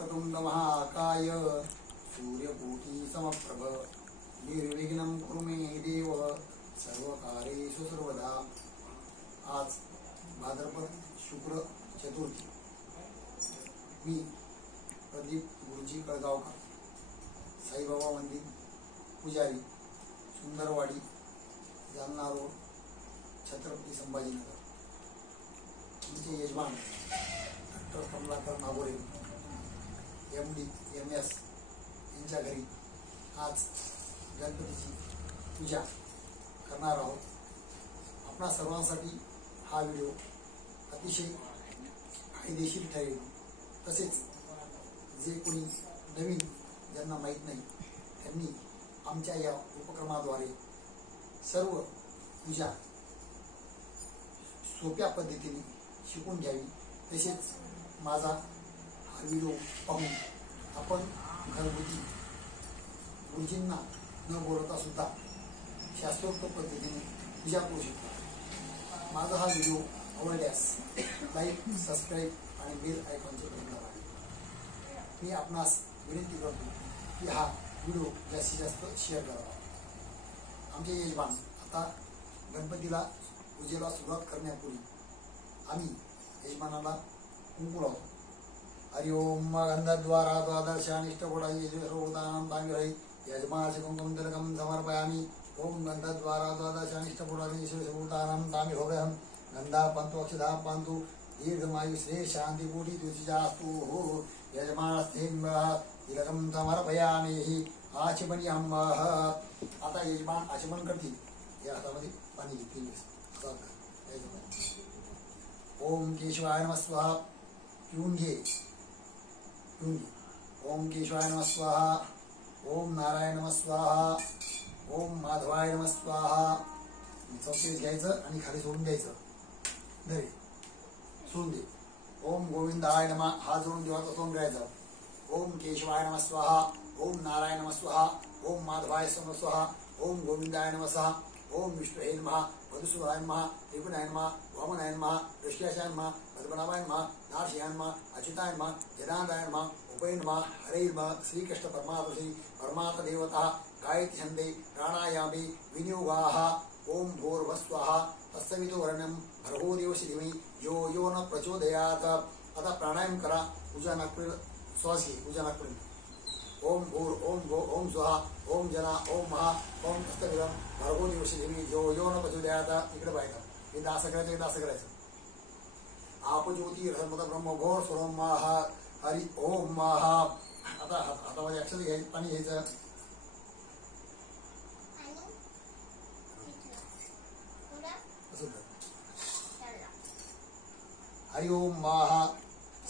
वक्रतुंड महाकाय सूर्यकोटि समप्रभ निर्विघ्नं कुरु मे देव सर्वकार्येषु सर्वदा। आज भाद्रपद शुक्र चतुर्थी। मी प्रदीप गुरुजी कळगावकर, साईबाबा मंदिर पुजारी, सुंदरवाडी, जालना रोड, छत्रपती संभाजीनगर। तुमचे यजमान डॉक्टर कमलाकर नागोरे MD MS यांच्या घरी आज गणपतीची पूजा करणार आहोत। आपणा सर्वांसाठी हा व्हिडिओ अतिशय फायदेशीर ठरेल। तसेच जे कोणी नवीन ज्यांना माहीत नाही त्यांनी आमच्या या उपक्रमाद्वारे सर्व पूजा सोप्या पद्धतीने शिकून घ्यावी। तसेच माझा हा व्हिडिओ पाहून आपण घरगुती गुरुजींना न बोलता सुद्धा शास्त्रोक्त पद्धतीने पूजा करू शकता। माझा हा व्हिडिओ आवडल्यास लाईक, सबस्क्राईब आणि बेल आयकॉनचे बटन दाबा। मी आपणास विनंती करतो की हा व्हिडिओ जास्तीत जास्त शेअर करावा। आमचे यजमान आता गणपतीला पूजेला सुरुवात करण्यापूर्वी आम्ही यजमानाला कुंकू लावतो। हरि ओम गंधद्वारा द्वादशानिष्टपुटाय सर्वदानं तामिरहि यजमानस्य कुंकुमं तिलकं समर्पयामि। ओम गंधद्वारा द्वादशानिष्टपुटाय सर्वदानं तामिरहोरहं गंधा पंतु अक्षदा पंतु दीर्घमायु श्रेय शांति कोटि द्विजास्तु। यजमानस्ते तिलकं समर्पयामि। आचमनीयम्। आता यजमान आचमन करतील। या हातामध्ये पाणी घेतील। ओम केशवाय नमः स्वाहा। पिऊन घे। ओम केशवाय नमः स्वाहा। ओम नारायण नमः स्वाहा। ओम माधवाय नमः स्वाहा। चौथीस घ्यायचं आणि खाली सोडून द्यायचं। धरे सोडून दे। ओम गोविंदाय नमः। हात जोडून देवाचा तोंड करायचा। ओम केशवाय नमः स्वाहा। ओम नारायण नमः स्वाहा। ओम माधवाय नमः स्वाहा। ओम गोविंदाय नमः स्वाहा। ओम विष्णुवे नमः। मधुसूदनाय नमः। त्रिपुराय नमः। वामनाय नमः। ऋषिकेशाय नमः। पद्मनाभाय नमः। नारसिंहाय नमः। अच्युताय नमः। जनार्दनाय नमः। उपये नमः। हरे नमः। श्रीकृष्ण परमात्मा श्री परमात्मा देवता गायत्री छन्दे प्राणायामे विनियोगाः। ओम भूर्भुवस्वाहा तत्सवितुर्वरेण्यं भर्गो देवस्य धीमहि यो यो न प्रचोदयात्। आता प्राणायाम करा। पूजा नागपूर श्वास घे। पूजा नागपूर। ओम भूर ओम भो ओम स्वाहा ओम जना ओम महा ओम तत्सवितुर्वरेण्यं भर्गो देवस्य धीमहि यो यो न प्रचोदयात्। इकडे पाहिजे हे दास करायचं, हे दास करायचं। आप ज्योती धर्मद ब्रह्म भोर सोम महा हरि ओम महा। आता हातामध्ये अक्षर घ्यायचं, पाणी घ्यायचं। हरि ओम महा।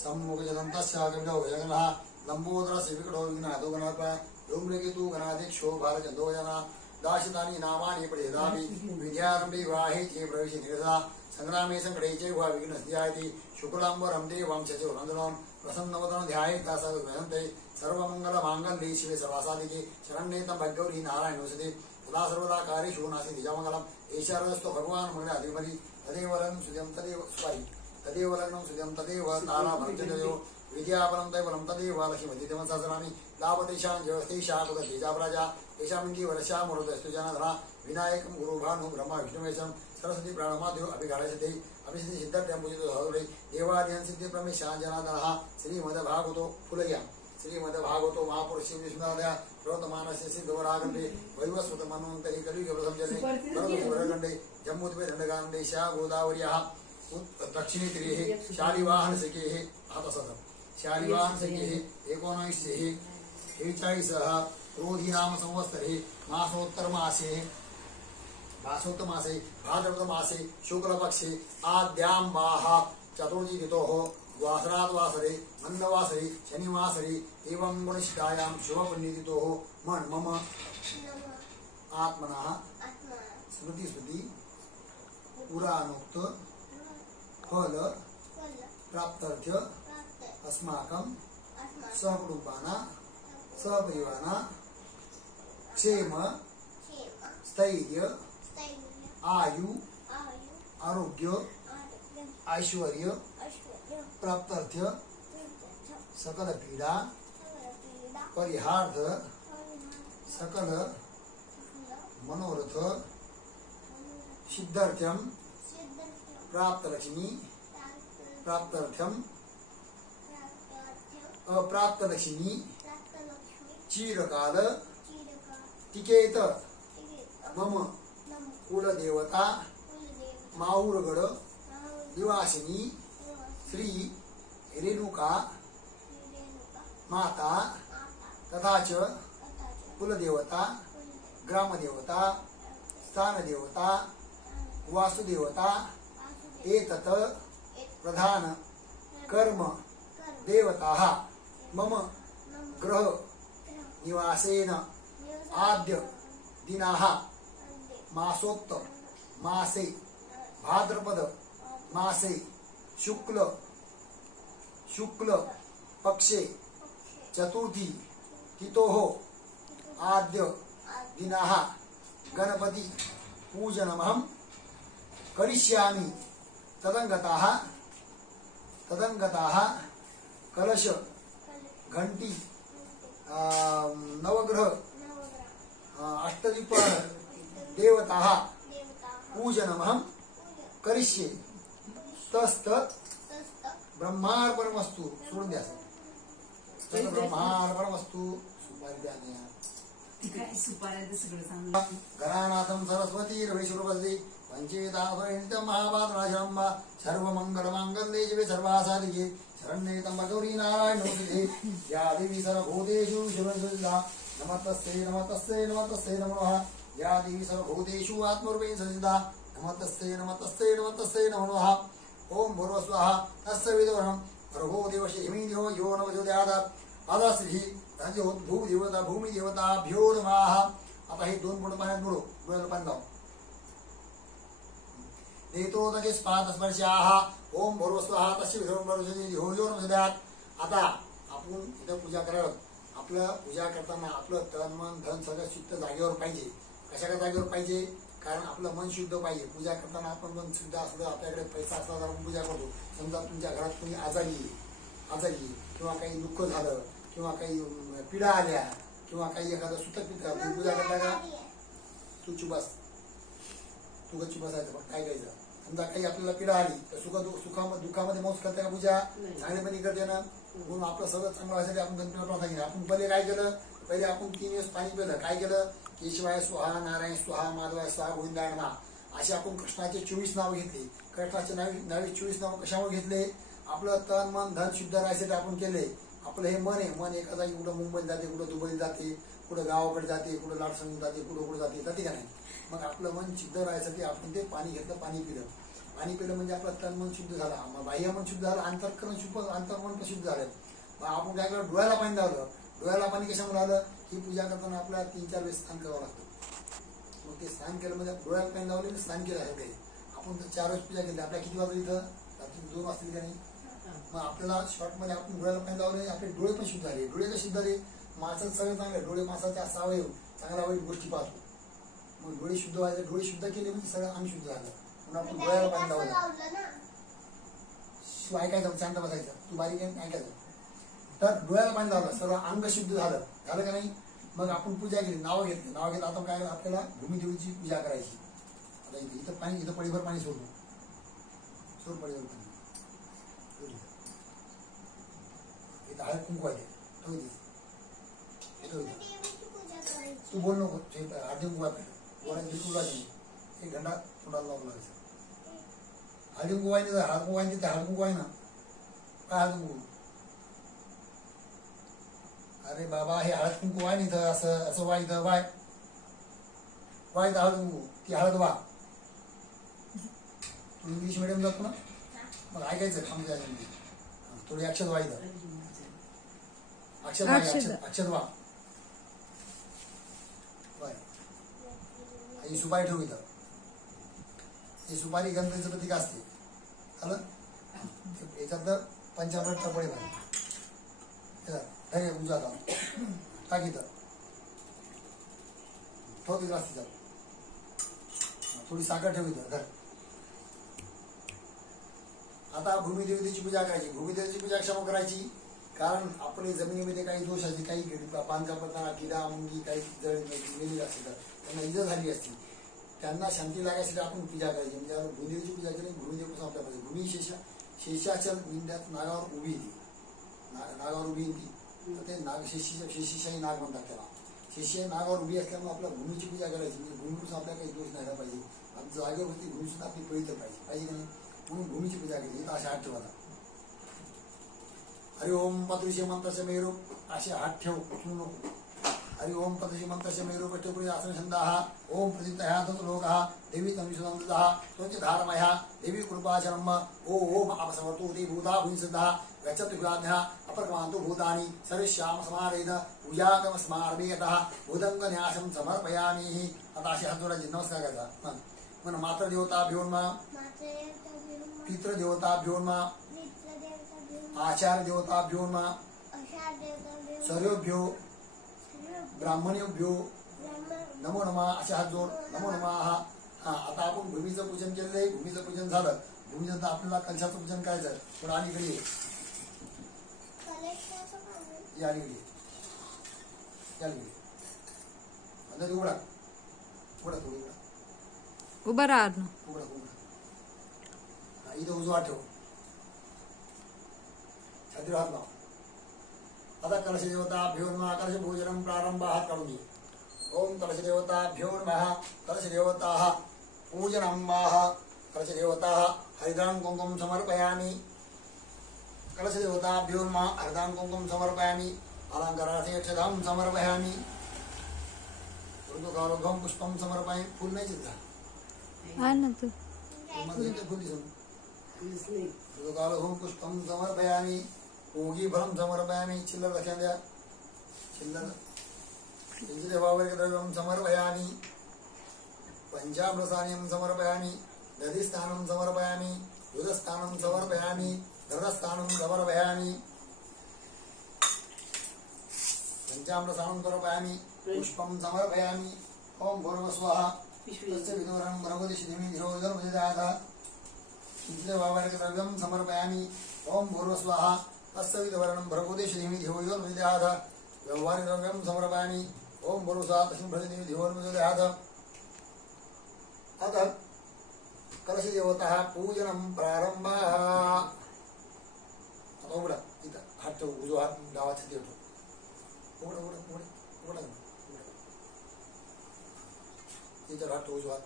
सम्मुखजदन्तस्य कविडो यगनः लंबोदरस्य विकटो विघ्नहतो गणपः धूम्रकेतु गणाध्यक्षो भारचन्दो जना दाशितानि नामानि पठेदामि विद्यारम्भे विवाहे चे प्रवेशे निरसा संग्रामे संकटे च विघ्नस्याति शुक्लाम्बरं देवं चतुर्नन्दनं प्रसन्नवदनं ध्यायेत् तासादुभयन्ते सर्वमङ्गलमाङ्गल्ये शिवे सर्वासाधिके शरण्ये त्र्यम्बके नारायणे नमोस्तुते सदा सर्वदा कार्येषु नास्ति निजमङ्गलम् ईशानस्तु भगवान् मङ्गलाधिपति तदेव लग्नं सुजं तदेव स्वाहि तदेव लग्नं सुजं तदेव ताराबलं तदेव विद्याबलं दैवलं तदेव लक्ष्मीदेवं सहस्राणि लाभतेषां जगस्तेषां कुलतेजापराजा तेषामिङ्गी वर्षा मुहूर्तस्तु जनाधना विनायकं गुरुभानु ब्रह्मा विष्णुवेशं सरस्वती प्राणमादेव अभिगाढयते अभिसिद्धि सिद्धर्थं पूजितो सहस्रे देवादिहं सिद्धि प्रमेशां जनार्दनः। श्रीमद्भागवतो फुलया श्रीमद्भागवतो महापुरुषे विष्णुनाथया प्रवर्तमानस्य सिद्धवरागण्डे वैवस्वतमन्वन्तरे कलियुगप्रसंजने भरतवर्षखण्डे जम्बूद्वैदण्डकाण्डे शा गोदावर्याः दक्षिणे तीरे शालिवाहनसखेः हातसदम् शालिवाहनसखेः 19 क्रोधीनाम संवत्सरे मासोत्तरमासे भाद्रपदमासे शुक्लपक्षे आद्याम्बाः चतुर्थी तिथोः वासराद्वासरे मन्दवासरे शनिवासरे एवं गुणशिखायां शुभपुण्यतिथोः मम आत्मनः स्मृति पुराणोक्त फल प्राप्त्यर्थ अस्माकं सहकुटुम्बानां सहपरिवाराणां क्षेम स्थैर्य आयु आरोग्य ऐश्वर्य प्राप्त्यर्थ सकल पीडा परिहार्थ सकल मनोरथ सिद्धार्थ्यम प्राप्त लक्ष्मी प्राप्तार्थ्यम अप्राप्त लक्ष्मी चिरकाल टिकेत मम कुलदेवता माऊरगड निवासिनी श्री रेणुका माता तथा च कुलदेवता ग्रामदेवता स्थानदेवता वासुदेवता एतत् प्रधान कर्म देवताः मम ग्रह निवासेन आद्य दिनाः मासोक्त मासे भाद्रपद मासे शुक्ल पक्षे चतुर्थी तिथोः आद्य दिनाः गणपति पूजनमहं करिष्यामि। तदंगताः कलश घंटी नवग्रह अष्टदीप देवताः पूजनमहं करिष्ये। तस्तत् ब्रह्मार्पणमस्तु। सोडून द्या सर, ब्रह्मार्पणमस्तु। गणानाथं सरस्वती रविशुरपदी पंचेताभरणितं महापात्रनाशनम् सर्वमंगलमांगल्ये शिवे सर्वासाधिके शरण्ये त्र्यंबके नारायणे या देवी सर्वभूतेषु शिवसुधा नमस्तस्यै नमस्तस्यै नमस्तस्यै नमो नमः। या देवी सर्वभूतेषु आत्मरूपेण संस्थिता नमस्तस्यै नमस्तस्यै नमस्तस्यै नमो नमः। ओम भूर्भुवस्वः तस्य विदुरं भर्गो देवस्य हिमीयो यो न प्रचोदयात् आदाश्री भूदेवता भूमि देवताभ्यो नमः। आता हे दोन बोट पाण्यात बुडू डोळ्याला पाणी लाव। नेतोदके स्पादस्पर्शाः ओम भूर्भुवस्वः तस्य विदुरं यो न प्रचोदयात्। आता आपण इथं पूजा करायला आपलं पूजा करताना आपलं तन मन धन सगळं शुद्ध जागेवर पाहिजे। कशाच्या जागेवर पाहिजे? कारण आपलं मन शुद्ध पाहिजे। पूजा करताना आपण मन शुद्ध असलं आपल्याकडे पैसा असला तर आपण पूजा करतो। समजा तुमच्या घरात कोणी आजारी किंवा काही दुःख झालं किंवा काही पीडा आल्या किंवा काही एखादं सुतक पिकलं तुम्ही पूजा करता का? तू चुपास तू गच्ची बसायचं फक्त काय करायचं? समजा काही आपल्याला पीडा आली तर दुःखामध्ये मौज करते का पूजा? चांगलेपणी करते ना। म्हणून आपलं सगळं चांगलं व्हायसाठी आपण गणपतीला प्रार्थना केली। आपण पहिले काय केलं? पहिले आपण 3 दिवस पाणी पिलं। काय केलं? केशवाय स्वाहा नारायण स्वाहा माधवाय स्वाहा गोविंदाय नमः असे आपण कृष्णाचे 24 नाव घेतले। कृष्णाचे नावे 24 नाव कशामुळे घेतले? आपलं तन मन धन शुद्ध राहायसाठी आपण केले। आपलं हे मन आहे, मन एका जागी कुठं मुंबईत जाते, कुठं दुबईत जाते, कुठं गावाकडे जाते, कुठं लाडसंग जाते, कुठं जाते का नाही? मग आपलं मन शुद्ध राहायसाठी आपण ते पाणी घेतलं, पाणी पिलं म्हणजे आपलं तन मन शुद्ध झालं, बाह्य मन शुद्ध झालं, अंतर्मन पण शुद्ध झालं। मग आपण काय केलं? डोळ्याला पाणी लावलं। डोळ्याला पाणी कशामुळे आलं? ही पूजा करताना आपल्याला 3-4 वेळेस स्नान करावं लागतं। मग ते स्नान केलं म्हणजे डोळ्याला पाणी लावले स्नान केलं आहे। आपण तर 4 वेळेस पूजा केली। आपल्या किती वाजता इथं? रात्री 2 वाजता का नाही? मग आपल्याला शॉर्टमध्ये आपण डोळ्याला पाणी लावले, आपले डोळे पण शुद्ध झाले। डोळे कसे शुद्ध झाले? माणसाचं सगळं चांगलं डोळे माणसाच्या सावयव चांगला वाईट गोष्टी पाहतो। मग डोळे शुद्ध व्हायचे, डोळे शुद्ध केले म्हणजे सगळं अंग शुद्ध झालं। म्हणून आपण डोळ्याला पाणी लावलं। तू ऐकायचं, शांत बसायचं, तू बारीक ऐकायचं। तर डोळ्याला पाणी लावलं, सर्व अंग शुद्ध झालं का नाही? मग आपण पूजा केली, नाव घेतलं। आता काय आपल्याला भूमिदेवीची पूजा करायची। आता इथं पाणी, इथं पळीभर पाणी सोडतो, सोड पळीभर पाणी। इथं हळद कुंकू आहे, तू बोल नको, हळदी कुंकू आहे बोलायचं बिलकुल नाही। 1 घंटा तोंडाला लावून लागायचं। हळदी कुंकू आहे ना, हळद कुंकू आहे तिथे, हळद कुंकू आहे ना, काय हळद कुंकू? अरे बाबा हे हळद कुंकू आहे ना इथं, असं वाय इथं वाय हळद कुंकू, ती हळद वा। तू इंग्लिश मिडियम जातो ना, मग ऐकायचं थांबच्या थोडी अक्षत वा इथं, अक्षत वा ही सुपारी ठेवू इथं। ही सुपारी गणपतीचं प्रतीक असते, झालं? याच्यातलं पंचामृत टपळे धैर्य पूजा टाक इथं, ठेव इथं असते, थोडी साखर ठेव इथं धर। आता भूमिदेवतेची पूजा करायची। भूमिदेवतेची पूजा कशामुळे करायची? कारण आपल्या जमिनीमध्ये काही दोष असते, काही बांधकाम करताना किडा मुंगी काही जळ गेलेली असते तर त्यांना इजा झाली असती, त्यांना शांती लागायसाठी आपण पूजा करायची. म्हणजे आपण भूदेवीची पूजा केली, भूमिदेवपासून आपल्या पाहिजे. भूमी शेषाच्या लिंगात नागावर उभी येते, नागावर उभी येते तर ते नाग शेषशाही नाग म्हणतात त्याला. शेषशाही नागावर उभी असल्यामुळे आपल्या भूमीची पूजा करायची. म्हणजे भूमीपासून आपल्याला काही दोष नाही पाहिजे, आमच्या जागेवर होती भूमी सुद्धा आपली पवित्र पाहिजे की नाही, म्हणून भूमीची पूजा केली. अशा हात ठेवायला. हरि ओम पदृशी मंत्रस्य मेरू, असे हात ठेव, उठू नको. हरि ओम पदृशी मंत्रस्य मेरू पठ्यपुरी आसन छंदाः. ओम प्रसिद्धः तत्लोकः देवी तनुषुदन्तः त्वच धारमयः देवी कृपाचरम. ओम अपसमर्तो ते भूता भूंसिद्धः गच्छतु विवाद्यः अपक्रमान्तु भूतानि सर्वश्याम समारेद पूजाकम स्मार्मेयतः भूतंग न्यासम समर्पयामि. आता अशी हात जोडायची, नमस्कार करायचा. मन मातृदेवताभ्यो नमः, पितृदेवताभ्यो नमः, आचार्य देवताभ्यो नमः, सर्वेभ्यो ब्राह्मणेभ्यो नमो नमः. असे हात जोड, नमो नमः. हा, आता आपण भूमीचं पूजन केलेलं आहे. भूमीचं पूजन झालं. भूमीचं आपल्याला कलशाचं पूजन करायचं. थोडं अलीकडे ये, अलीकडे अलीकडे उघडा उघडा थोडी उघडा, उभं राहा. उघडा उघडा. इथं उजवा ठेव, छातीवर हात लाव. आता कलश देवताभ्यो नमः. कलश भोजनं प्रारंभ. हात काढून घे. ओम कलश देवताभ्यो नमः. कलश देवताः पूजनं माह. कलश देवताः हरिदान कुंकुम समर्पयामि. कलश देवताभ्यो नमः. हरिदान कुंकुम समर्पयामि. अलंकारार्थे अक्षतां समर्पयामि. ऋतुकालोभं पुष्पं समर्पयामि. फुल नाही चित्ता आहे ना तू. फुल दिसून ऋतुकालोभं पुष्पं समर्पयामि. ओगी फलं समर्पयामि. चिल्लर लक्षात द्या, चिल्लर. देवावर्गद्रव्यं समर्पयामि. पंचामृतसान्यं समर्पयामि. दधिस्थानं समर्पयामि. दुधस्थानं समर्पयामि. घृतस्थानं समर्पयामि. पंचामृतसानं समर्पयामि. पुष्पं समर्पयामि. ओम भूर्भुवस्वः तस्य विदुरं भगवतीशिधिमि धियो यो न प्रचोदयात्. देवावर्गद्रव्यं समर्पयामि. ओम भूर्भुवस्वः तस्य विदुरं भगवतीशिधिमि धियो यो न प्रचोदयात्. व्यवहारद्रव्यं समर्पयामि. ओम भूर्भुवस्वः तस्य विदुरं धियो न प्रचोदयात्. अतः कलश देवताः पूजनं प्रारंभः. उघडा, इथं हात ठेव, उजवा हात डावा छाती ठेव. उघडा उघडा उघडा उघडा उघडा. इथं हात ठेव, उजवा हात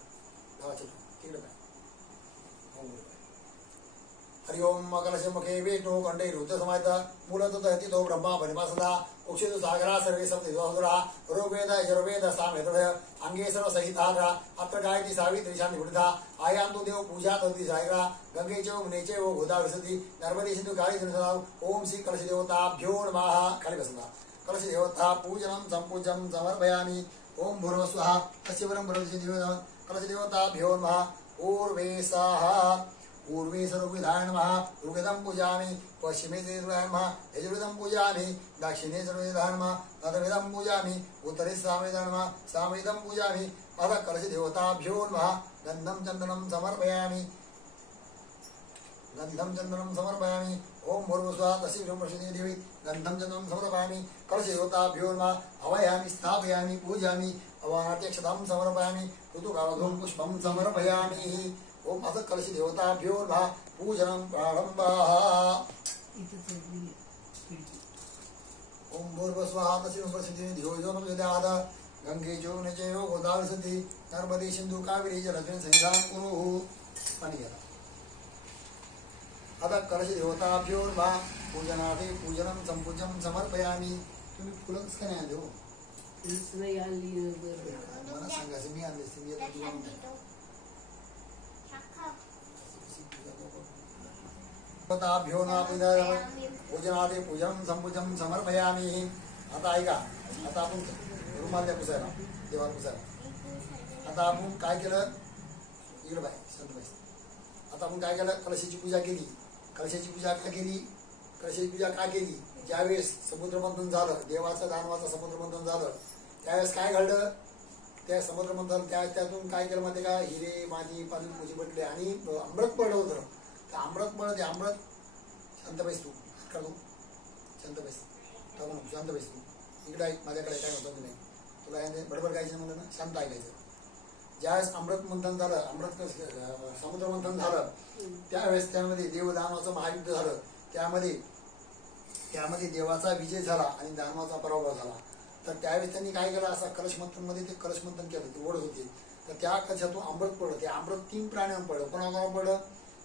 डावा छाती तिकडे काय. हरि ओम कलश मुखे वेटो कंठे रुद्र समाहित मूलतो दहतितो ब्रह्मा परिपासदा उक्षितो सागरा सर्वे सप्त दिवासुरा ऋग्वेद यजुर्वेद सामवेद अंगे सर्व सहिताग्रा अत्र गायति सावित्री शांति बुद्धा आयान्तु देव पूजा तोति सागरा गंगे च मुने वो गोदा विसति नर्मदे सिंधु काली जलसदा. ओम श्री कलश देवताभ्यो नमः. खाली बसना. कलश देवता पूजनं संपूजं समर्पयामि. ओम भूर्भुवस्वः तस्य वरं भरवति देवता. कलश देवताभ्यो नमः. ऊर्वेसाः पूर्वे सर्वविधाय नमः. ऋग्वेदं पूजामि. पश्चिमे सर्वविधाय नमः. यजुर्वेदं पूजामि. दक्षिणे सर्वविधाय नमः. अथर्ववेदं पूजामि. उत्तरे सामवेदाय नमः. सामवेदं पूजामि. अथ कलश देवताभ्यो नमः. गन्धं चन्दनं समर्पयामि. गन्धं चन्दनं समर्पयामि. ओम भूर्भुवस्वः तस्य विदुरं देवी गन्धं चन्दनं समर्पयामि. कलश देवताभ्यो नमः. हवयामि स्थापयामि पूजामि. अवानात्यक्षतां समर्पयामि. ऋतुकालोभं पुष्पं समर्पयामि. ओम अथ कलश देवताभ्यो नमः. पूजनं प्रारंभः. ओम भूर्भुवस्वः तस्य विदुरं धियो यो न प्रचोदयात्. गंगे च मुने च वो गोदा विसति नर्मदे सिंधु कावेरी जलस्मिन् सन्निधानं कुरु. पाणी घ्या. आता कलश देवताभ्यो नमः. पूजनार्थे पूजनं संपूजं समर्पयामि. तुम्ही फुलं कसं नाही आणले हो? मला सांगायचं, मी आणले असते. मी आता तुला म्हणतो देवताभ्यो नमः. पूजनार्थे पूजनं संपूजं समर्पयामि. आता ऐका, आता आपण रुमाल द्या पुसायला, देवाला पुसायला. आता आपण काय केलं, इकडे बाय संत बाई. आता आपण काय केलं, कलशाची पूजा केली. कलशाची पूजा का केली? कलशाची पूजा का केली? ज्यावेळेस समुद्रमंथन झालं, देवाचं दानवाचं समुद्रमंथन झालं, त्यावेळेस काय घडलं? त्या समुद्रमंथन त्यातून काय केलं माहिती का? हिरे माती पाणी पूजी म्हटले आणि अमृत पडलं होतं. तर अमृत पडलं, ते अमृत शांत बैस तू काढू शांत बस. शांत बस तू. इकडे ऐक, माझ्याकडे काय होतं नाही तुला. बडबड गायचं म्हणलं ना, शांत ऐकायचं. ज्यावेळेस अमृत मंथन झालं, समुद्र मंथन झालं, त्यावेळेस त्यामध्ये देवदानवाचं महायुद्ध झालं. त्यामध्ये देवाचा विजय झाला आणि दानवाचा पराभव झाला. तर त्यावेळेस त्यांनी काय केलं, असा कलशमंथनमध्ये ते कलशमंथन केलं, ते ओढत होते. तर त्या कलशातून अमृत पडलं. ते अमृत 3 प्राण्यांवर पडलं. कोणाकोणावर पडलं?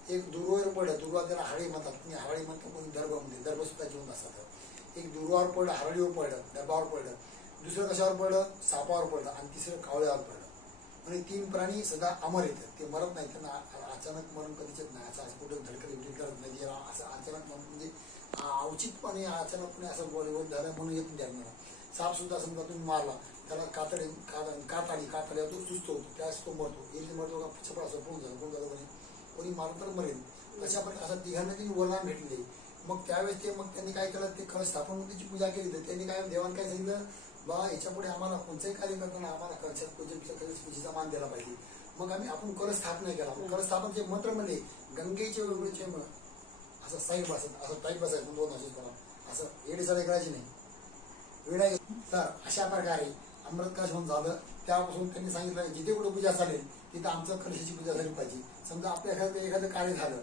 एक दुर्वावर पडलं. दुर्वा त्याला हळी म्हणतात, तुम्ही हळी म्हणतो, कोणी दर्भ म्हणते, दर्भ सुद्धा जीवन असतात. एक दुर्वावर पडलं, हरळीवर पडलं, दर्भावर पडलं. दुसरं कशावर पडलं? सापावर पडलं. आणि तिसरं कावळ्यावर पडलं. म्हणजे 3 प्राणी सदा अमर येतात, ते मरत नाही. त्यांना अचानक मरण कधीच येत नाही. असं कुठं धडकत करत नाही. असं अचानक म्हणजे अवचितपणे अचानकपणे असं बॉलिवूड झालं म्हणून येत नाही मला. साप सुद्धा समजा तुम्ही मारला, त्याला कातडी तो सुचतो, त्यास तो मरतो. येईल मरतो का चपडा असं कोण झालं कोणी मारलं तर मरेल. अशा प्रकारे असं तिघांना त्यांनी वरदान भेटले. मग त्यावेळेस त्यांनी काय केलं, ते कलश स्थापन त्याची पूजा केली. तर त्यांनी काय देवान काय सांगितलं, बा याच्या पुढे आम्हाला कोणताही कार्य करताना आम्हाला पूजेचा मान द्यायला पाहिजे. मग आपण कलश स्थापना केला. कलश स्थापनचे मंत्र म्हणजे गंगेचे वेगवेगळे असं साईब असत, असं टाईप बसायचं 2 असेच करा, असं येडीसाडे करायची नाही, वेळा. तर अशा प्रकारे अमृत कलश होऊन झालं. त्यापासून त्यांनी सांगितलं जिथे कुठे पूजा चालेल तिथं आमचं कलशाची पूजा झाली पाहिजे. समजा आपल्या एखादं कार्य झालं,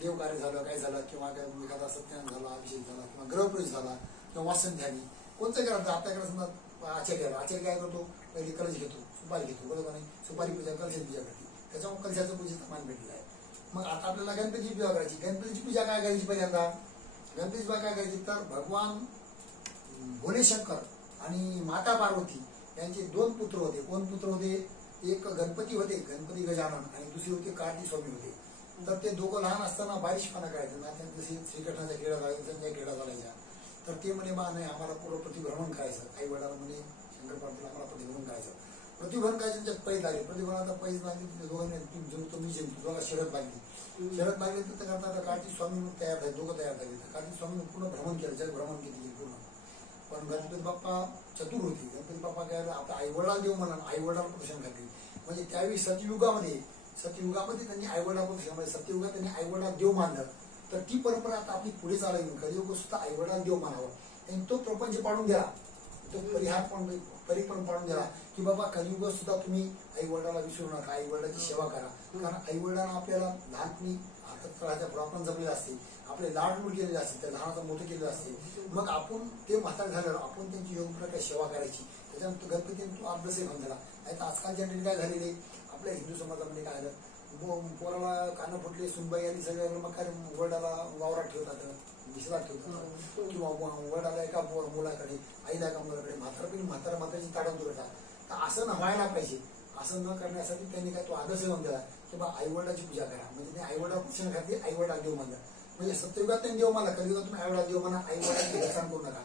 देव कार्य झालं, काय झालं, किंवा एखादा सत्यान झाला, अभिषेक झाला, किंवा गृहप्रवेश झाला, किंवा वाचन ध्यानी कोणतं करायचं. आपल्याकडे समजा आचार्य काय करतो, पहिले कलश घेतो, सुपारी घेतो, बरोबर नाही, सुपारी पूजा कलशाची पूजा करते. त्याच्यामुळे कलशाचं पूजेचं मान भेटलेलं आहे. मग आता आपल्याला गणपतीची पूजा करायची. गणपतीची पूजा काय करायची पहिल्यांदा? गणपतीची पूजा काय करायची, तर भगवान भोलेशंकर आणि माता पार्वती यांचे 2 पुत्र होते. कोण पुत्र होते? एक गणपती होते, गणपती गजानन, आणि दुसरे होते कार्तिक स्वामी होते. तर ते दोघं लहान असताना बारिशपणा करायचं ना, जसे श्रीकृष्णाच्या क्रीडा झाल्या, त्यांच्या क्रीडा झाल्या. तर ते म्हणे बा नाही, आम्हाला पूर्ण प्रतिभ्रमण करायचं. आई वडिलांना म्हणे शंकर पार्वतीला आम्हाला प्रतिभ्रमण करायचं. प्रतिभ्रमण करायचं त्यांच्यात पैज लागले. प्रतिभ्रमणाचा पैज लागली, दोघांनी तुम्ही जिंकतो, दोघा शरद लागली. शरद लागली तर करता कार्तिक स्वामी तयार झाले, दोघं तयार झाले. तर कार्तिक स्वामी पूर्ण भ्रमण केलं, जग भ्रमण केली पूर्ण. पण गणपती बाप्पा चतुर होती. गणपती बाप्पा काय आपल्या आईवडिला देव म्हणा, आईवडिलांना प्रदर्शन घातली. म्हणजे त्यावेळी सतयुगामध्ये त्यांनी आईवडिला प्रदर्शन, म्हणजे सत्ययुगात त्यांनी आईवडिला देव मानलं. तर ती परंपरा आता आपली पुढे चालली. कलियुग सुद्धा आईवडिला देव मानावं. त्यांनी तो प्रपंच पाडून दिला, तो परिपण पाडून दिला की बाबा कलियुग सुद्धा तुम्ही आईवडिलाला विसरू नका, आईवडिलाची सेवा करा. कारण आईवडिलांना आपल्याला लहानपणी हातात आपण जमलेलं असते, आपले लाडमूड केलेले असते, त्या लहानाचं मोठं केलेलं असते. मग आपण ते म्हातार झाल्यावर आपण त्यांची योग्य प्रकारे सेवा करायची. त्याच्यानंतर गणपतीने तो अभ्यासही घेऊन दिला. नाही तर आजकाल जनरेट काय झालेले, आपल्या हिंदू समाजामध्ये काय झालं, पोराला कानं फुटले, सुनबाई आणि सगळे मग काय वडिलाला वावरात ठेवतात, दिसला ठेवतात, किंवा वडिलाला एका मुलाकडे, आईला एका मुलाकडे, म्हाताऱ्याची ताडण करतात. तर असं न व्हायला पाहिजे. असं न करण्यासाठी त्यांनी काय तो आदर्श घेऊन दिला की बा आईवडिलाची पूजा करा. म्हणजे ते आईवडिला पूजन खाते, आईवडिला देव मानला. म्हणजे सत्ययुगात त्यांनी देव मानला, कलियुगात तुम्ही आईवडिला देव माना, आईवडिलाची हेळसांड करू नका.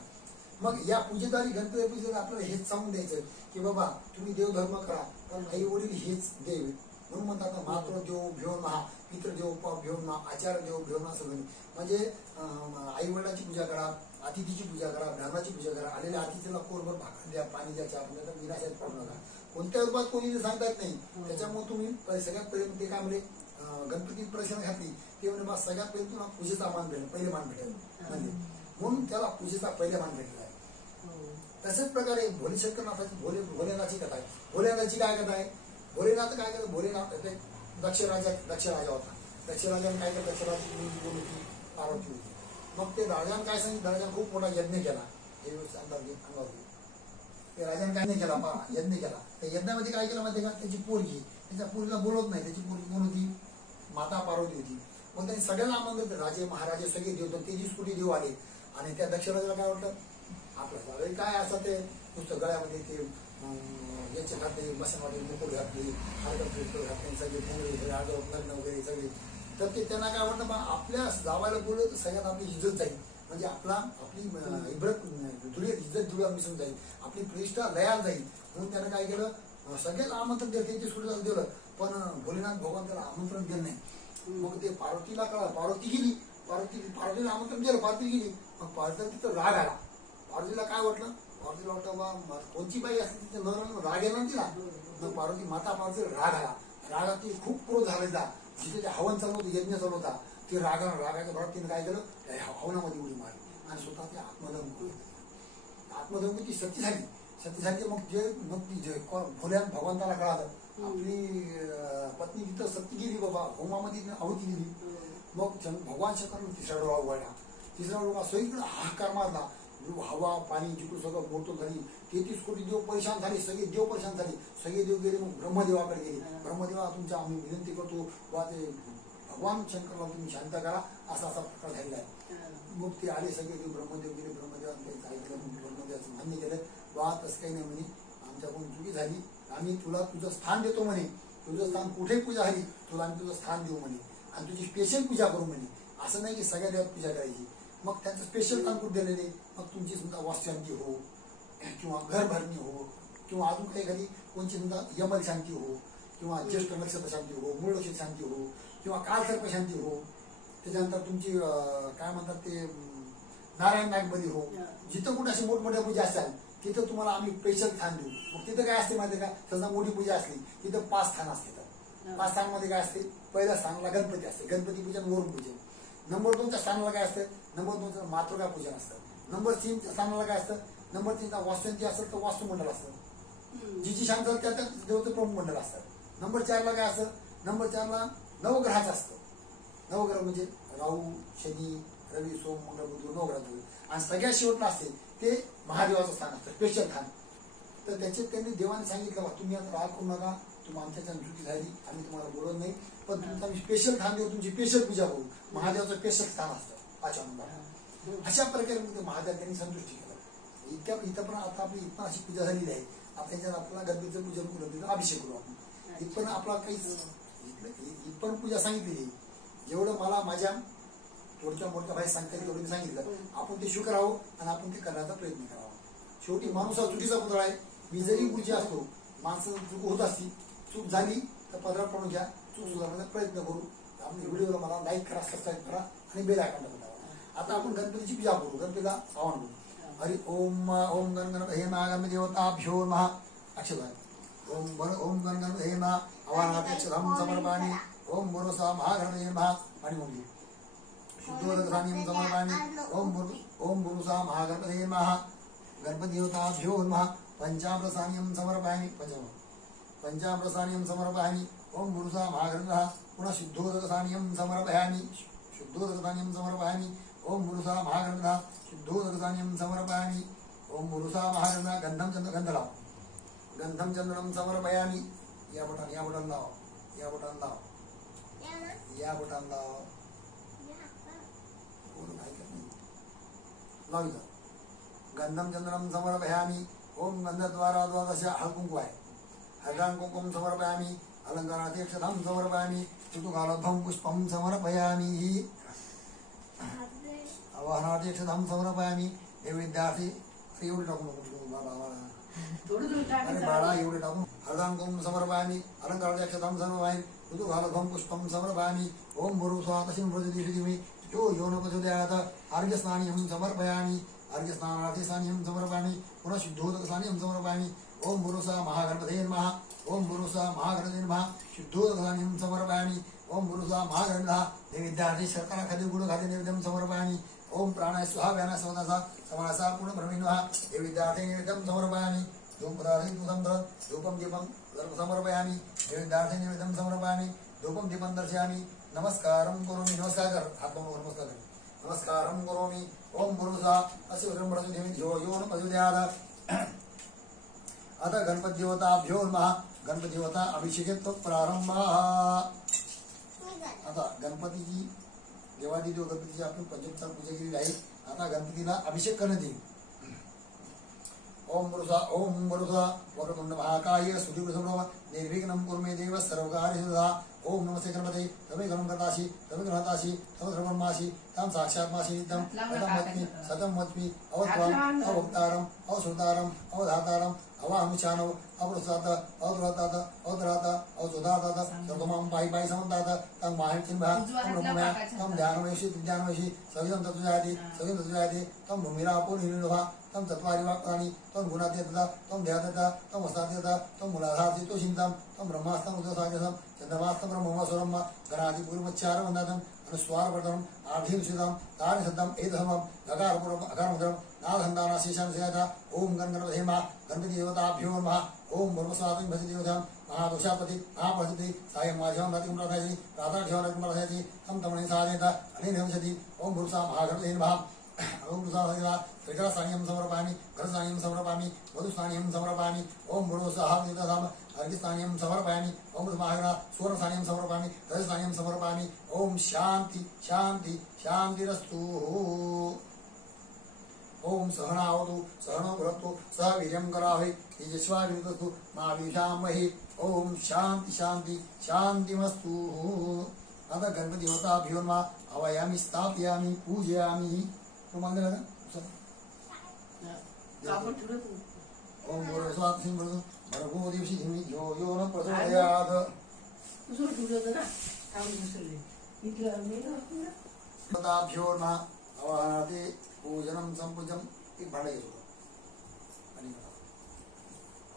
मग या पूजेदारी गणपती पूजेला आपल्याला हेच सांगून द्यायचं की बाबा तुम्ही देवधर्म करा, पण आई वडील हेच देव. म्हणून म्हणतात मातृ देव भिवून महा, पितृदेव भिवून महा, आचार्य देव भिवून महा. सगळं म्हणजे आई वडिलांची पूजा करा, अतिथीची पूजा करा, ब्राह्मणाची पूजा करा, आलेल्या अतिथीला कोरभर भाकर द्या, पाणी द्या, चहा तर विनाशात पडू नका. कोणत्या रूपात कोणी सांगता येत नाही. त्याच्यामुळे तुम्ही सगळ्यात पहिले ते काय म्हणजे गणपती प्रदर्शन घातली ते म्हणजे मग सगळ्यात पहिले तुम्हाला पूजेचा मान भेटेल, पहिले मान भेटेल. म्हणजे म्हणून त्याला पूजेचा पहिले मान भेटला आहे. तशाच प्रकारे भोलेशंकरनाथाची भोलेनाथची कथा आहे. भोलेनाथची काय कथा आहे? भोलेनाथ काय करत, भोलेनाथ दक्ष राजा होता. दक्ष राजाने काय केलं, दक्षराजाची मुलगी होती, पार्वती होती. मग ते राजाने काय सांगितलं, राजाने खूप मोठा यज्ञ केला. हे अंगावर ते राजाने काय नाही केला, यज्ञ केला. त्या यज्ञामध्ये काय केलं माहिती का, त्याची पोरगी, त्याच्या पोरीला बोलवत नाही. त्याची पोरगी कोण होती? माता पार्वती होती. मग त्यांनी सगळ्यांना आमंत्रित, राजे महाराजे सगळे देव, 23 कोटी देव आले. आणि त्या दक्षराजाला काय वाटलं, आपलं काय असं ते नुसतं गळ्यामध्ये ते याचे घातले, मशानवाडी मुकुट घातली, घातले, सगळे लग्न वगैरे सगळे. तर ते त्यांना काय वाटतं, मग आपल्या जावायला बोललं तर सगळ्यात आपली इज्जत जाईल. म्हणजे आपली इज्जत धुळ्यात मिसळून जाईल, आपली प्रतिष्ठा लयाला जाईल. म्हणून त्यानं काय केलं, सगळ्याला आमंत्रण दिलं, त्यांची सुविधा दिलं. पण भोलेनाथ भगवान त्याला आमंत्रण दिलं नाही. मग ते पार्वतीला कळलं, पार्वती गेली, पार्वतीला आमंत्रण दिलं, पार्वती गेली. मग पार्वतीला तिथं राग आला. पार्वतीला काय वाटलं, पार्वतीला वाटलं बा कोणची बाई असते तिथे राग येणार तिला. मग पार्वती माता पार्वतीला राग आला. रागात ती खूप क्रोध झाला. जिथे ते हवन चालू होतं, यज्ञ चालू होता, ते रागाच्या भरात तिने काय केलं, त्या हवनामध्ये उडी मारली. आणि स्वतः ते आत्मदम आत्मदम ती सती झाली मग ती फुल्यान भगवंताला कळालं आपली पत्नी तिथं सती गेली बाबा होमामध्ये आहुती दिली मग भगवान शंकर तिसरा डोळा उघडला तिसरा डोळा सगळीकडे हाहाकार मारला हवा पाणी जिकडून सगळं मोठं झाली 33 कोटी देव परेशान झाले सगळे देव परेशान झाले सगळे देव गेले मग ब्रह्मदेवाकडे गेले ब्रह्मदेवा तुमच्या आम्ही विनंती करतो वा ते भगवान शंकरला तुम्ही शांत करा असा प्रकार झालेला आहे मग ते आले सगळे देव ब्रह्मदेव गेले ब्रह्मदेवाने काही ऐकलं ब्रह्मदेवाचं मान्य केलं वा तसं काही नाही म्हणे आमच्याकडून चुकी झाली आम्ही तुला तुझं स्थान देतो म्हणे तुझं स्थान कुठे पूजा झाली तुला आम्ही तुझं स्थान देऊ म्हणे आणि तुझी स्पेशल पूजा करू म्हणे असं नाही की सगळ्या देवात पूजा करायची मग त्यांचं स्पेशल स्थान कुठे दिलेले मग तुमची समजा वास्तुशांती हो किंवा घर भरणी हो किंवा अजून काही एखादी कोणची समजा यमल शांती हो किंवा ज्येष्ठ नक्षत्र शांती हो मूळ नक्षत्र शांती हो किंवा कालसर्प शांती हो त्याच्यानंतर तुमची काय म्हणतात ते नारायण नागबली हो जिथं कुठे अशी मोठमोठ्या पूजा असाल तिथं तुम्हाला आम्ही स्पेशल स्थान देऊ मग तिथं काय असते माहिती का समजा मोठी पूजा असली तिथं 5 स्थान असते 5 स्थानामध्ये काय असते पहिल्या स्थानाला गणपती असते गणपती पूजन वरून पूजन नंबर 2च्या स्थानाला काय असतं नंबर 2चं मातृका पूजन असतं नंबर 3च्या स्थानाला काय असतं नंबर 3चा वास्तुशांती असेल तर वास्तुमंडळ असतं जी शांत त्या देवचं प्रमुख मंडळ असतं नंबर 4ला काय असतं नंबर 4ला नवग्रहाचं असतं नवग्रह म्हणजे राहू शनी रवी सोम मंगळ बुध नवग्रह आणि सगळ्यात शेवटला असते ते महादेवाचं स्थान असतं स्पेशल स्थान तर त्याच्यात त्यांनी देवाने सांगितलं तुम्ही आता राग करू नका तुम्ही आमच्याच्या चुकी झाली आम्ही तुम्हाला बोलत नाही पण तुमचं आम्ही स्पेशल स्थान देऊ तुमची स्पेशल पूजा करू महादेवाचं स्पेशल स्थान असतं 5 नंबर अशा प्रकारे महादेव त्यांनी संतुष्टी केलं इथं पण आता आपली इथं अशी पूजा झालेली आहे आता याच्यात आपल्याला गणपतीचं पूजन करू गणपतीचा अभिषेक करू आपण इथपण आपला काही इथपण पूजा सांगितलेली जेवढं मला माझ्या थोडक्या मोठ्या बाहेर सांगता तेवढं मी सांगितलं आपण ते स्वीकारावं आणि आपण ते करण्याचा प्रयत्न करावा शेवटी माणूस हा चुकीचा पुतळा आहे मी जरी गुरुजी असतो माणसं चूक होत असती चूक झाली तर पदरात पडून घ्या चूक सुधारण्याचा प्रयत्न करू आपल्या व्हिडिओला मला लाईक करा सबस्क्राईब करा आणि बेल आयकॉन दाबा आता आपण गणपतीची पूजा करू गणपतीला आवाहन करू हरि ओम ओम गण हे नागम देवताभ्यो नमः अक्षर ओम गण हे ना आवाहनाध्यक्षम समर्पाणी ओम गुरुसा महागणपती नमः आणि ओम शुद्धोदकसानियं समर्पयामि ओम गुरुसा महागणपतये नमः गणपतिदेवताभ्यो नमः पंचामृतसानियं समर्पयामि पंचामृतसानियं समर्पयामि ओम गुरुसा महागणपतः पुनः शुद्धोदकसानियं समर्पयामि शुद्धोदकसानियं समर्पयामि ओम गुरुसा महागणपतः शुद्धोदकसानियं समर्पयामि ओम गुरुसा महागणपतः गंधम चंदनं समर्पयामि या बटन लाव गंधम चंदनं समर्पयामि ओम गंधद्वारा द्वादश हळकुंकु आहे हळदां कुंकुम समर्पयामि अलंकाराध्यक्षतां समर्पयामि ऋतुकालोद्भवं पुष्पं समर्पयामि आवाहनाध्यक्षतां समर्पयामि हे विद्यार्थी एवढे टाकून अरे बाळा एवढे टाकून हळदां कुंकुम समर्पयामि अलंकाराध्यक्षतां समर्पयामि ऋतुकालोद्भवं पुष्पं समर्पयामि ओम गुरुस्वा तस्मिन् प्रचोदयामि यो न प्रचोदयात् अर्घ्यस्नानियं समर्पयामि अर्घ्यस्नानार्थीसानियं समर्पयामि पुनः शुद्धोदकसानियं समर्पयामि ओम गुरुसा महागणपतये नमः ओम गुरुसा महागणपतये नमः शुद्धोदकसानियं समर्पयामि ओम गुरुसा महागणपतः हे विद्यार्थी शर्करा खाद्य गुड खाद्य नैवेद्यं समर्पयामि ओम प्राणाय स्वाहा व्याना समदासा समासा पूर्ण ब्रह्मिणः हे विद्यार्थी नैवेद्यं समर्पयामि धूपं दीपं समर्पयामि हे विद्यार्थी नैवेद्यं समर्पयामि धूपं दीपं दर्शयामि नमस्कारं करोमि नमस्कार कर हात नमस्कार कर नमस्कारं करोमि ओम गुरुसा अस्य ब्रह्मणो यो न प्रचोदयात् अथ गणपतिदेवताभ्यो नमः गणपतिदेवता अभिषेक प्रारंभ आता गणपतीची देवादिदेव गणपतीची आपण पंचोपचार पूजा केलेली आहे आता गणपतीला अभिषेक करण्यात येईल ओम गुरुसा वक्रतुंड महाकाय स्तुतिवृषभो निर्विघ्नं कुरु मे देव सर्वकार्यसिद्धा ओम नमस्ते गणपते तमे गणपतासि तमे गणपतासि तमे ब्रह्मासि तम साक्षात्मासि नित्यं सतं वच्मि अवत्वाम् अवक्तारम् अवसुतारम् अवधातारम् अवानुचानव अवृतात अवद्रातात अवद्रात अवसुधातात सर्वमां पाहि समन्तात तं माहितिंभा तं ब्रह्मया तं ध्यानमयषि सविदं तत्त्वजायते तं भूमिरापो निर्विभा तं चत्वारि वाक्यानि तं गुणातीतता तं ध्यातता तं वस्तातीतता तं मूलाधारति तो चिन्तं तं ब्रह्मास्तं उदसाजसं चन्द्रमास्तं ब्रह्मस्वरं गणादिपूर्वच्चारवन्दातं अनुस्वारवर्धनम आर्धीविषितम तारिशब्दम एतसमम गकारपुरम अकारमुद्रम नादहंताना शेषान सेयता ओम गणगणपतिमा गणपति देवताभ्यो नमः ओम ब्रह्मस्वाति भजि देवताम महादोषापति महापति सायं माध्यम नदिकं प्रदायति प्रातर्घ्यो नदिकं प्रदायति हम तमनि साधयता अनेन भविष्यति ओम भुर्सा महागणपते नमः ओम भुर्सा भगवा त्रिकरसानियं समर्पयामि घरसानियं समर्पयामि वधुस्नानियं समर्पयामि ओम भुर्सा देवताम अर्घ्यस्नानियं समर्पयामि ओम महागणा सुवर्णस्नानियं समर्पयामि रजस्नानियं समर्पयामि ओम शांति शांति शांतिरस्तु ओम सहनावतु सहनो भुनक्तु सह वीर्यं करावहै तेजस्विनावधीतमस्तु मा विद्विषावहै ओम शांति शांति शांतिमस्तु अथ गणपति देवताभ्यो नमः आवाहयामि स्थापयामि पूजयामि तो मंदिर है ओम गुरुस्वात् सिंह भर्गो देवसी धीमहि धियो यो न प्रचोदयात् देवताभ्यो नमः आवाहनाति पूजनम संपूजम एक भाड़ा ये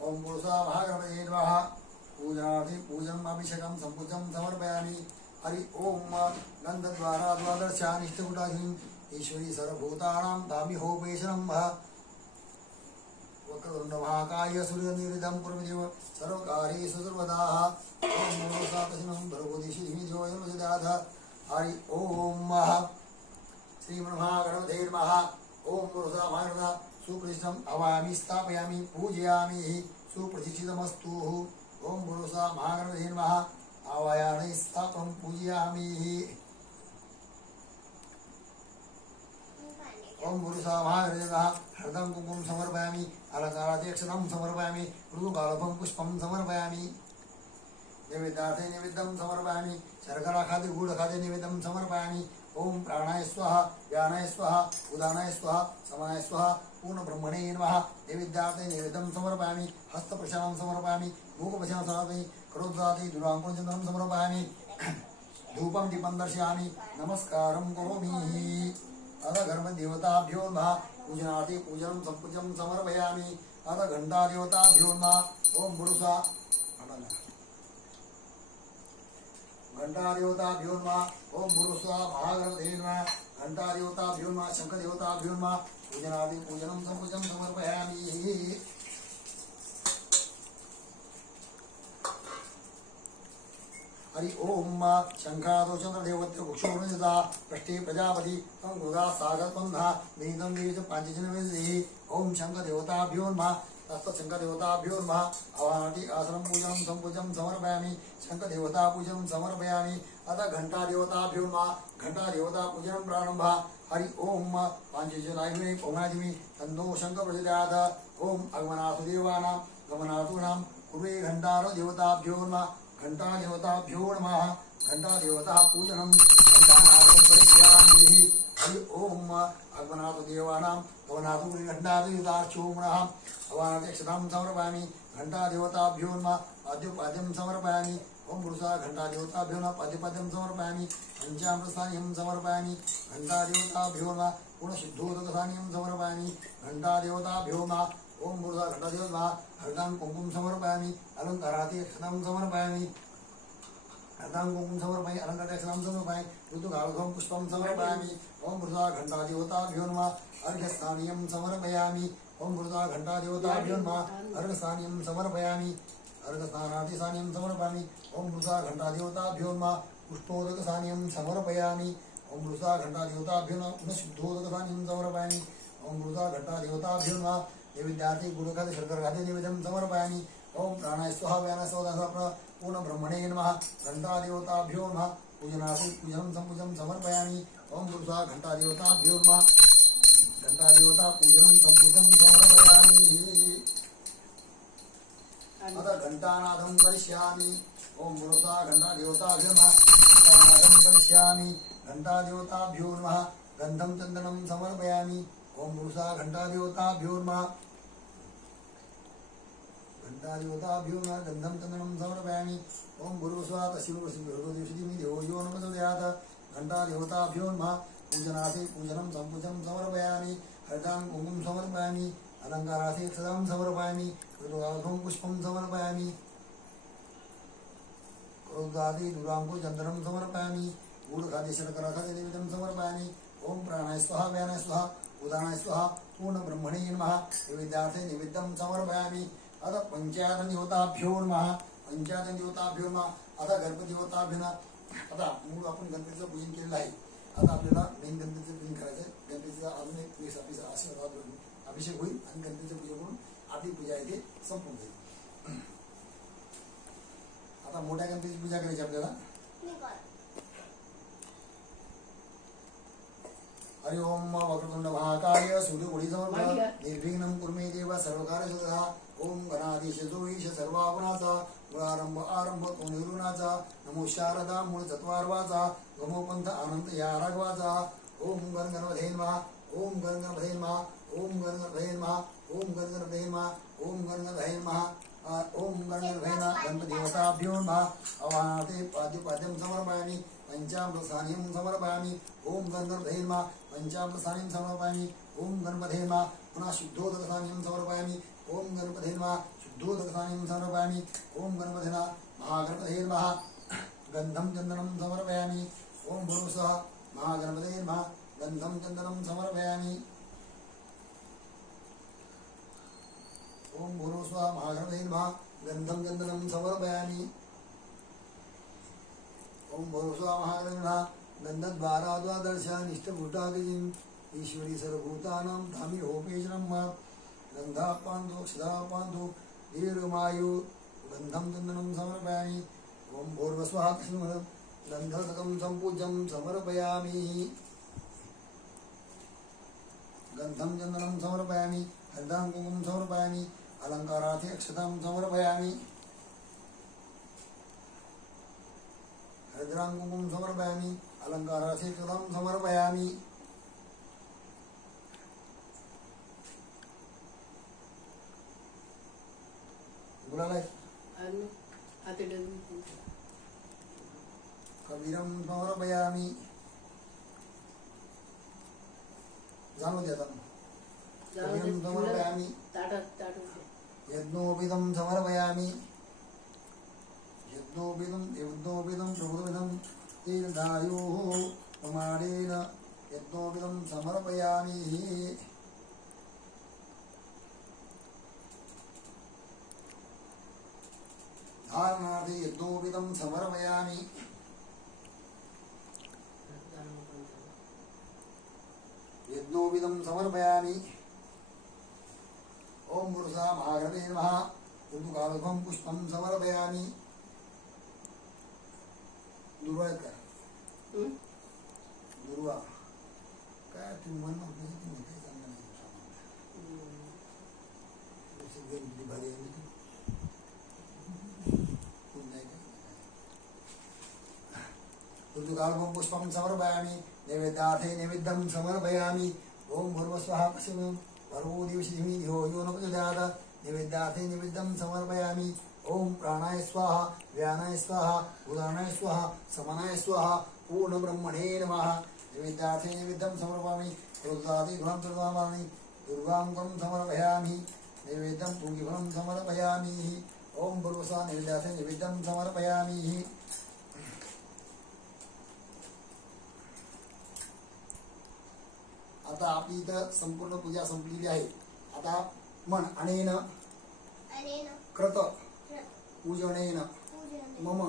ओम पुरुषा महागणपते नमः पूजनार्थी पूजनम अभिषेकम संपूजम समर्पयामि हरि ओम गंधद्वारा द्वादशानिष्टकुटाधिं ईश्वरी सर्वभूतानां दामिहोपेशनं वक्रतुण्ड महाकाय सूर्यनिर्दं कुर्मदेव सर्वकार्येषु सर्वदा ओम नमो सातसिनं भर्गोदिशि धियो यो न प्रचोदयात् हरि ओम श्रीमन्महागणपते नमः ओम पुरुषा महागणपते सुप्रतिष्ठितम् आवाहयामि स्थापयामि पूजयामि सुप्रतिष्ठितमस्तु ओम पुरुषा महागणपते नमः आवाहयामि स्थापं पूजयामि ओम पुरुषा महागणपते नमः हरदं कुंकुमं समर्पयामि अलंकाराध्यक्षतं समर्पयामि मृदुकालपं पुष्पं समर्पयामि नैवेद्यार्थे नैवेद्यं समर्पयामि शर्करा खाद्य गुड़ खाद्य नैवेद्यं समर्पयामि ओम प्राणाय स्वाहा व्यानाय स्वाहा उदानाय स्वाहा समानाय स्वाहा पूर्ण ब्रह्मणे नमः नैवेद्यार्थे नैवेद्यं समर्पयामि हस्तप्रक्षालनं समर्पयामि मूकप्रक्षालनं समर्पयामि करोद्धाति दुराङ्कुलचन्द्रं समर्पयामि धूपं दीपं दर्शयामि नमस्कारं करोमि अथ गणपतिदेवताभ्यो नमः पूजनार्थी पूजनं संपूजं समर्पयामि अथ घण्टादेवताभ्यो नमः ओम पुरुषा घंटादेवताभ्यो नमः ओम पुरुषा महागणपते नमः घंटादेवताभ्यो नमः शंखदेवताभ्यो नमः पूजनादि पूजनं संपूजं समर्पयामि हरि ओम शंखादो चंद्रदेवत्य कुक्षोर्निदा पृष्ठे प्रजापति तं गोदा सागरबन्धा वेदं वेद पांचजनवेदे ओम शंखदेवताभ्यो नमः तत्शंखदेवताभ्यो नमः आवाहनाति आसनं पूजनं संपूजं समर्पयामि शंखदेवता पूजनं समर्पयामि अथ घंटादेवताभ्यो नमः घंटादेवता पूजनं प्रारम्भः हरि ओम पांचजनाय पौनादिमि तन्नो शंख प्रचोदयात् ओम अगमनाथु देवानां गमनाथूनां कुर्वे घंटारो देवताभ्यो नमः घंटादेवताभ्यो नमः घंटादेवता पूजनं घंटानादं करिष्यामि हरि ओम अगमनाथु देवानां गमनाथु घंटादेवतार्चो नमः आवाहनाध्यक्षतां समर्पयामि घंटादेवताभ्यो नमः पाद्योपाद्यं समर्पयामि ओम पुरुषा घंटादेवताभ्यो नमः पाद्योपाद्यं समर्पयामि पंचामृतस्थानीयं समर्पयामि घंटादेवताभ्यो नमः पूर्णशुद्धोदकस्थानीयं समर्पयामि घंटादेवताभ्यो नमः ओम पुरुषा घंटादेवता नमः हरदां कुंकुम समर्पयामि अलंकाराध्यक्षतां समर्पयामि हरदां कुंकुम समर्पयामि अलंकाराध्यक्षतां समर्पयामि ऋतुकालधं पुष्पं समर्पयामि ओम पुरुषा घंटादेवताभ्यो नमः अर्घ्यस्थानीयं समर्पयामि ओम पुरुषा घंटादेवताभ्यो नमः अर्घ्यस्थानीयं समर्पयामि अर्घस्नानादिस्थानीयं समर्पयामि ओम पुरुषा घंटादेवताभ्यो नमः पुष्पोदकस्थानीयं समर्पयामि ओम पुरुषा घंटादेवताभ्यो नमः पुनः समर्पयामि ओम पुरुषा घंटादेवताभ्यो नमः नैवेद्यार्थे गुरुखाद्य शर्कराखाद्य नैवेद्यं समर्पयामि ओम प्राणाय स्वाहा व्यानाय स्वाहा पूर्ण ब्रह्मणे नमः घंटादेवताभ्यो नमः पूजनार्थी पूजनं संपूजं समर्पयामि ओम पुरुषा घंटादेवताभ्यो नमः घंटादेवता पूजनं संपूजं समर्पयामि अथ घंटानादं करिष्यामि ओम पुरुषा घंटादेवताभ्यो नमः घंटानादं करिष्यामि घंटादेवताभ्यो नमः गन्धं चन्दनं समर्पयामि ओम पुरुषा घंटादेवताभ्यो नमः घंटादेवताभ्यो नमः गन्धं चन्दनं समर्पयामि ओम पुरुषा तस्मिन् धियो यो न प्रचोदयात् घंटादेवताभ्यो नमः पूजनार्थी पूजनं संपूजं समर्पयामि हरदां कुंकुमं समर्पयामि अलंकारार्थी सदां समर्पयामि ऋतुकालधं पुष्पं समर्पयामि क्रोधादि दुरांकुर चंदनं समर्पयामि गूढखाद्य शर्कराखाद्य नैवेद्यं समर्पयामि ओम प्राणाय स्वाहा व्यानाय स्वाहा उदानाय स्वाहा पूर्ण ब्रह्मणे नमः नैवेद्यार्थे नैवेद्यं समर्पयामि अथ पंचायत देवताभ्यो नमः पंचायत देवताभ्यो नमः अथ गणपती देवताभ्यो नमः आता मूळ आपण गणपतीचं पूजन केलेलं आहे आता आपल्याला मेन गणपतीचं पूजन करायचं आहे गणपतीचा अजून एक वेळेस आपल्याचा आशीर्वाद घेऊन अभिषेक होईल आणि गणपतीचं पूजा करून आपली पूजा आहे ते संपून जाईल आता मोठ्या गणपतीची पूजा करायची आपल्याला हरि ओम वक्रतुंड महाकाय सूर्यकोटी समर्थ निर्विघ्नं कुर्मे देव सर्वकार्यसिद्धः ओम गणाधीश जो ईश सर्वागुणाचा मूळारंभ आरंभ तो निर्गुणाचा नमो शारदा मूळ चत्वारवाचा गमोपंथ आनंद या राघवाचा ओम गण गणपते नमः ओम गण गणपते नमः ओम गण गणपते नमः ओम गण गणपते नमः ओम गण गणपते नमः ओम गण गणपते नमः गणपति देवताभ्यो नमः अवाहते पाद्यपाद्यं समर्पयामि पंचामृतसानिं समर्पयामि ओम गण गणपते नमः पंचामृतसानिं समर्पयामि ओम गणपते नमः पुनः शुद्धोदकसानिं समर्पयामि ओम गणपते नमः शुद्धोदकसानिं समर्पयामि ओम गणपते नमः महागणपते नमः गंधं चंदनं समर्पयामि ओम भूर्भुवः महागणपते नमः गंधं चंदनं समर्पयामि ओम भूर्भुवः महागणपते नमः गंधं चंदनं समर्पयामि ओम भूर्भुवः महागणपते नमः गन्धद्वाराद्वादर्शानिष्टभूतादिजिम् ईश्वरी सर्वभूतानां धामी होपेशनं गन्धापान्धो दीर्घमायु गन्धं चन्दनं समर्पयामि ओम भूर्भुवः गन्धदकं सम्पूज्यं समर्पयामि गन्धं चन्दनं समर्पयामि हरिद्रां कुङ्कुमं समर्पयामि अलङ्कारार्थे अक्षतां समर्पयामि हरिद्रां कुङ्कुमं समर्पयामि अलङ्कारार्थे अक्षतां समर्पयामि बोलायला कबीरं समर्पयामि जाणून द्या कबीरं समर्पयामि यज्ञोपवीतं समर्पयामि यज्ञोपवीतं प्रभुविदं तीर्थायोः प्रमाणेन यज्ञोपवीतं समर्पयामि धारणार्थे यज्ञोपवीतं समर्पयामि यज्ञोपवीतं समर्पयामि ओम भूर्भुवः महागणपते नमः ऋतुकालकं पुष्पं समर्पयामि दुर्वा का दुर्वा काय तुम्ही मन तुम्ही काही सांगा ऋतुकालकं पुष्पं समर्पयामि नैवेद्यार्थे नैवेद्यं समर्पयामि ओम भूर्भुवः पश्चिमं भर्गो देवस्य धियो यो न प्रचोदयात् नैवेद्यार्थे नैवेद्यं समर्पयामि ओम प्राणाय स्वाहा व्यानाय स्वाहा उदानाय स्वाहा समानाय स्वाहा पूर्ण ब्रह्मणे नमः नैवेद्यार्थे नैवेद्यं समर्पयामि क्रोधादि गुणं दुर्गामामि दुर्गां गुणं समर्पयामि नैवेद्यं पूगिफलं समर्पयामि ओम भूर्भुवः नैवेद्यार्थे नैवेद्यं समर्पयामि आता आपली इथं संपूर्ण पूजा संपलेली आहे आता मन अनेन कृत पूजनेन मम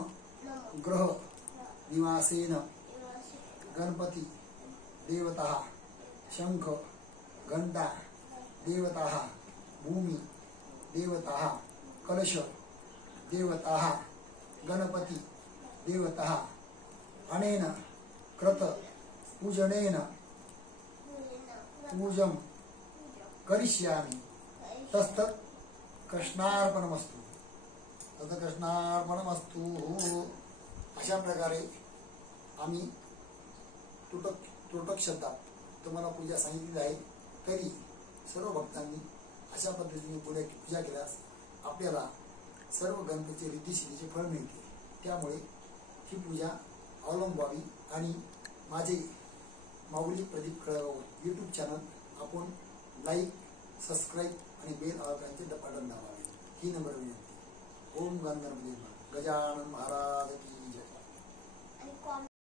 ग्रह निवासेन गणपति देवता शंख घंटा देवता भूमि देवता कलश देवता गणपति देवता अनेन कृत पूजनेन पूजं करिष्यामि तस्तत् कृष्णार्पणमस्तु तत् कृष्णार्पणमस्तु अशा प्रकारे आम्ही तुटक शब्दात तुम्हाला पूजा सांगितलेली आहे तरी सर्व भक्तांनी अशा पद्धतीने पूजा केल्यास आपल्याला सर्व गणपतीचे रिद्धिसिद्धीचे फळ मिळते त्यामुळे ही पूजा अवलंबावी आणि माझे माऊली प्रदीप खळगावर यूट्यूब चॅनल आपण लाईक सबस्क्राईब आणि बेल आयकॉनचे बटन दाबावे ही नम्र विनंती ओम गण गणपती गजानन महाराज की जय.